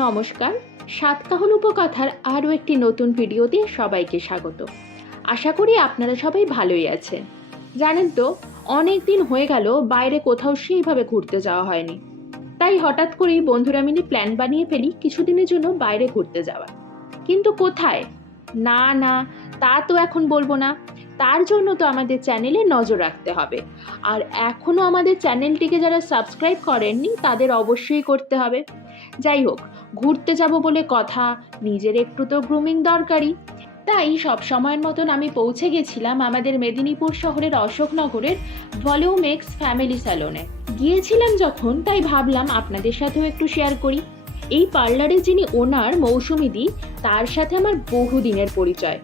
নমস্কার, সাতকাহন উপকথার আরও একটি নতুন ভিডিওতে সবাইকে স্বাগত। আশা করি আপনারা সবাই ভালোই আছেন। জানেন তো, অনেক দিন হয়ে গেল বাইরে কোথাও সেইভাবে ঘুরতে যাওয়া হয়নি। তাই হঠাৎ করেই বন্ধুরা মিলে প্ল্যান বানিয়ে ফেলি কিছুদিনের জন্য বাইরে ঘুরতে যাওয়া। কিন্তু কোথায়? না, তা তো এখন বলবো না। তার জন্য তো আমাদের চ্যানেলে নজর রাখতে হবে। আর এখনও আমাদের চ্যানেলটিকে যারা সাবস্ক্রাইব করেননি তাদের অবশ্যই করতে হবে। যাই হোক, ঘুরতে যাব বলে কথা, নিজের একটু তো গ্রুমিং দরকারই। তাই সব সময়ের মতন আমি পৌঁছে গেছিলাম আমাদের মেদিনীপুর শহরের অশোকনগরের ভলিউম এক্স ফ্যামিলি স্যালনে। গিয়েছিলাম যখন, তাই ভাবলাম আপনাদের সাথেও একটু শেয়ার করি। এই পার্লারের যিনি ওনার মৌসুমিদি, তার সাথে আমার বহুদিনের পরিচয়।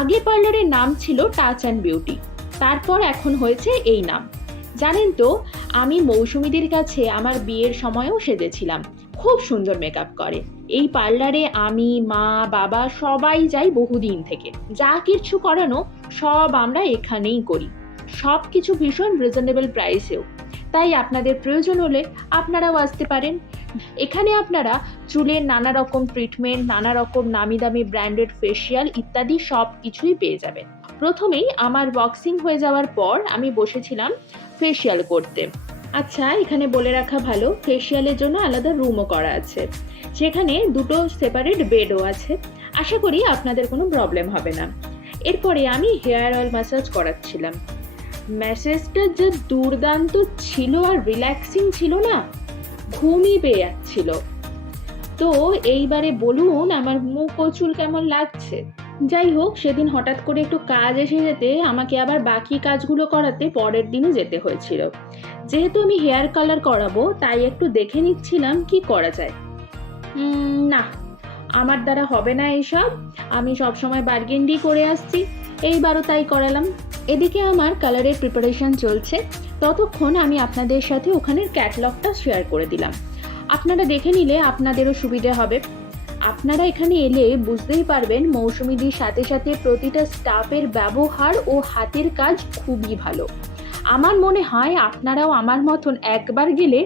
আগে পার্লারের নাম ছিল টাচ অ্যান্ড বিউটি, তারপর এখন হয়েছে এই নাম। জানেন তো, আমি মৌসুমিদির কাছে আমার বিয়ের সময়ও সেজেছিলাম। খুব সুন্দর মেকআপ করে। এই পার্লারে আমি, মা, বাবা সবাই যাই বহুদিন থেকে। যা কিছু করানো সব আমরা এখানেই করি। সব কিছু ভীষণ রিজনেবল প্রাইসেও। তাই আপনাদের প্রয়োজন হলে আপনারাও আসতে পারেন। এখানে আপনারা চুলের নানা রকম ট্রিটমেন্ট, নানা রকম নামি দামি ব্র্যান্ডেড ফেসিয়াল ইত্যাদি সব কিছুই পেয়ে যাবেন। প্রথমেই আমার বক্সিং হয়ে যাওয়ার পর আমি বসেছিলাম ফেসিয়াল করতে। আচ্ছা, এখানে বলে রাখা ভালো, ফেসিয়ালের জন্য আলাদা রুমও করা আছে, সেখানে দুটো সেপারেট বেডও আছে। আশা করি আপনাদের কোনো প্রবলেম হবে না। এরপরে আমি হেয়ার অয়েল ম্যাসাজ করাচ্ছিলাম। ম্যাসাজটা যে দুর্দান্ত ছিল আর রিল্যাক্সিং ছিল না, ঘুমই পেয়ে যাচ্ছিল। তো এইবারে বলুন আমার মুখ ও চুল কেমন লাগছে। যাই হোক, সেদিন হঠাৎ করে একটু কাজ এসে যেতে আমাকে আবার বাকি কাজগুলো করাতে পরের দিনই যেতে হয়েছিল। যেহেতু আমি হেয়ার কালার করাবো, তাই একটু দেখে নিচ্ছিলাম কি করা যায়। না, আমার দ্বারা হবে না এইসব। আমি সবসময় বার্গেন্ডি করে আসছি, এইবারও তাই করালাম। এদিকে আমার কালারের প্রিপারেশন চলছে, ততক্ষণ আমি আপনাদের সাথে ওখানের ক্যাটালগটা শেয়ার করে দিলাম। আপনারা দেখে নিলে আপনাদেরও সুবিধে হবে। আপনারা এখানে এলে বুঝতেই পারবেন মৌসুমিদির সাথে সাথে প্রতিটা স্টাফের ব্যবহার ও হাতের কাজ খুবই ভালো। আমার মনে হয় আপনারাও আমার মতন একবার গেলে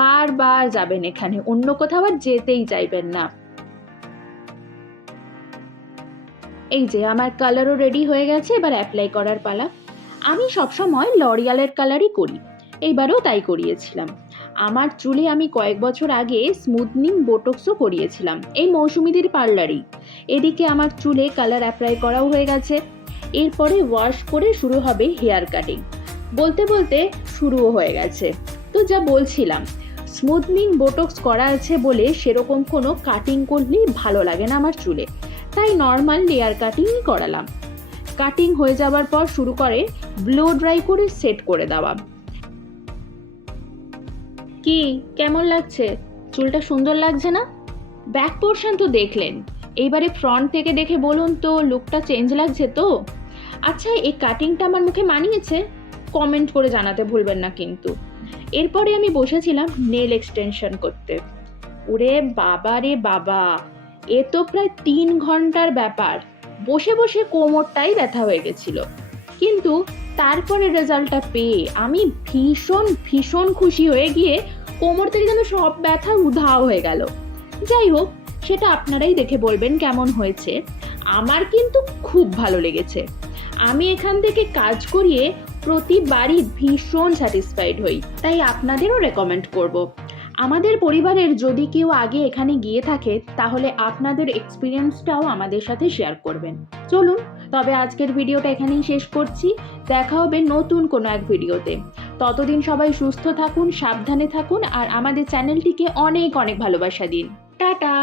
বারবার যাবেন এখানে, অন্য কোথাও আর যেতেই চাইবেন না। এই যে আমার কালারও রেডি হয়ে গেছে, এবার অ্যাপ্লাই করার পালা। আমি সবসময় লরিয়ালের কালারই করি, এইবারও তাই করিয়েছিলাম। আমার চুলে আমি কয়েক বছর আগে স্মুথনিং বোটক্সও করিয়েছিলাম এই মৌসুমিদির পার্লারেই। এদিকে আমার চুলে কালার অ্যাপ্লাই করাও হয়ে গেছে। এরপরে ওয়াশ করে শুরু হবে হেয়ার কাটিং। বলতে বলতে শুরুও হয়ে গেছে। তো যা বলছিলাম, স্মুথনিং বোটক্স করা আছে বলে সেরকম কোনো কাটিং করলেই ভালো লাগে না আমার চুলে, তাই নর্মাল লেয়ার কাটিংই করালাম। কাটিং হয়ে যাবার পর শুরু করে ব্লো ড্রাই করে সেট করে দেওয়া। কি কেমন লাগছে? চুলটা সুন্দর লাগছে না? ব্যাক পোর্শন তো দেখলেন, এইবারে ফ্রন্ট থেকে দেখে বলুন তো লুকটা চেঞ্জ লাগছে তো? আচ্ছা, এই কাটিংটা আমার মুখে মানিয়েছে? কমেন্ট করে জানাতে ভুলবেন না কিন্তু। এরপরে আমি বসেছিলাম নেল এক্সটেনশন করতে। ওরে বাবা রে বাবা, এ তো প্রায় 3 ঘন্টার ব্যাপার। বসে বসে কোমরটাই ব্যথা হয়ে গেছিল, কিন্তু তারপরে রেজাল্টটা পেয়ে আমি ভীষণ খুশি হয়ে গিয়ে কোমর থেকে যেন সব ব্যথা উধাও হয়ে গেল। যাই হোক, সেটা আপনারাই দেখে বলবেন কেমন হয়েছে। আমার কিন্তু খুব ভালো লেগেছে। আমি এখান থেকে কাজ করিয়ে প্রতিবারই ভীষণ স্যাটিসফাইড হই, তাই আপনাদেরও রেকমেন্ড করব। আমাদের পরিবারের যদি কেউ আগে এখানে গিয়ে থাকে, তাহলে আপনাদের এক্সপিরিয়েন্সটাও আমাদের সাথে শেয়ার করবেন। চলুন তবে আজকের ভিডিওটা এখানেই শেষ করছি। দেখা হবে নতুন কোনো এক ভিডিওতে। ততদিন সবাই সুস্থ থাকুন, সাবধানে থাকুন, আর আমাদের চ্যানেলটিকে অনেক অনেক ভালোবাসা দিন। টাটা।